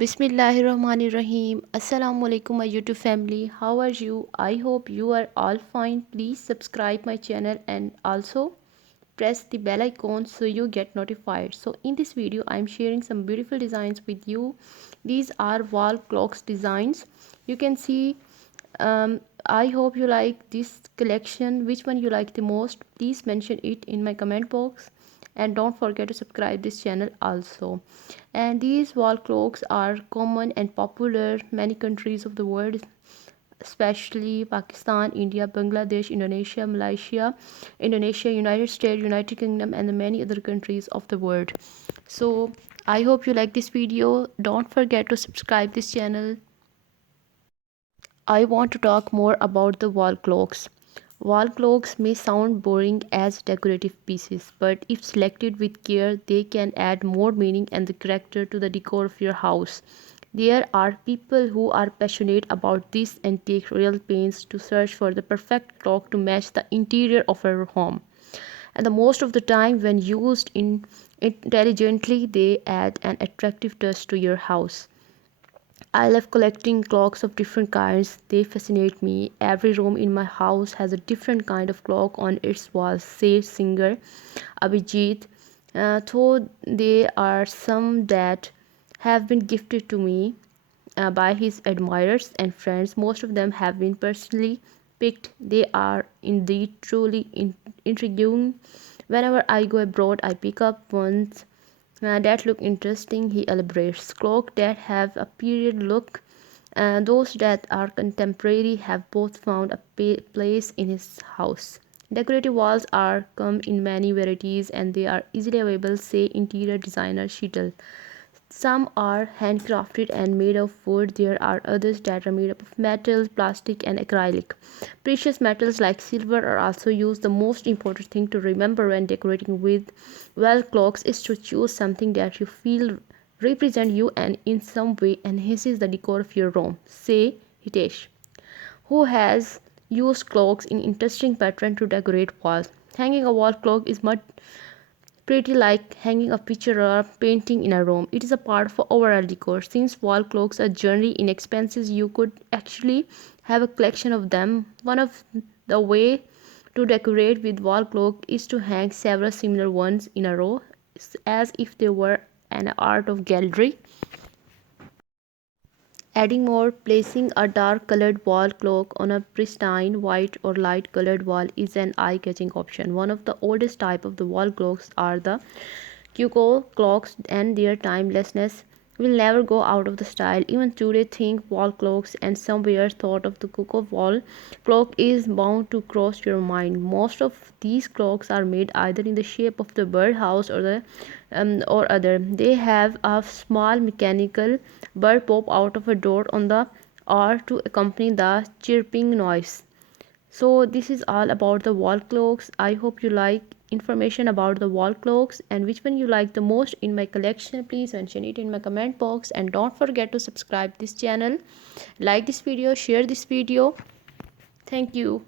Bismillahirrahmanirrahim. Assalamu alaikum my YouTube family. How are you? I hope you are all fine. Please subscribe my channel and also press the bell icon so you get notified. So in this video I am sharing some beautiful designs with you. These are wall clocks designs. You can see I hope you like this collection. Which one you like the most? Please mention it in my comment box and don't forget to subscribe this channel also. And these wall clocks are common and popular many countries of the world, especially Pakistan, India, Bangladesh, Indonesia, Malaysia, Indonesia, United States, United Kingdom, and the many other countries of the world. So I hope you like this video. Don't forget to subscribe this channel. I want to talk more about the wall clocks. Wall clocks may sound boring as decorative pieces, but if selected with care, they can add more meaning and the character to the decor of your house. There are people who are passionate about this and take real pains to search for the perfect clock to match the interior of your home. And the most of the time, when used intelligently, they add an attractive touch to your house. I love collecting clocks of different kinds. They fascinate me. Every room in my house has a different kind of clock on its walls, says singer Abhijit. Though there are some that have been gifted to me by his admirers and friends, most of them have been personally picked. They are indeed truly intriguing. Whenever I go abroad, I pick up ones that look interesting. He elaborates. Clocks that have a period look and those that are contemporary have both found a place in his house. Decorative walls are come in many varieties and they are easily available, say interior designer Sheetal. Some are handcrafted and made of wood. There are others that are made up of metal, plastic, and acrylic. Precious metals like silver are also used. The most important thing to remember when decorating with well clocks is to choose something that you feel represent you and in some way enhances the decor of your room. Say Hitesh, who has used clocks in interesting pattern to decorate walls. Hanging a wall clock is much pretty like hanging a picture or painting in a room. It is a part of overall decor. Since wall clocks are generally inexpensive, you could actually have a collection of them. One of the way to decorate with wall clock is to hang several similar ones in a row as if they were an art of gallery. Adding more, placing a dark colored wall clock on a pristine white or light colored wall is an eye-catching option. One of the oldest type of the wall clocks are the Cuckoo clocks, and their timelessness will never go out of the style. Even today, think wall clocks, and somewhere thought of the Cuckoo wall clock is bound to cross your mind. Most of these clocks are made either in the shape of the birdhouse or the or other. They have a small mechanical bird pop out of a door on the or to accompany the chirping noise. So this is all about the wall clocks. I hope you like information about the wall clocks and which one you like the most in my collection. Please mention it in my comment box and don't forget to subscribe this channel, like this video, share this video. Thank you.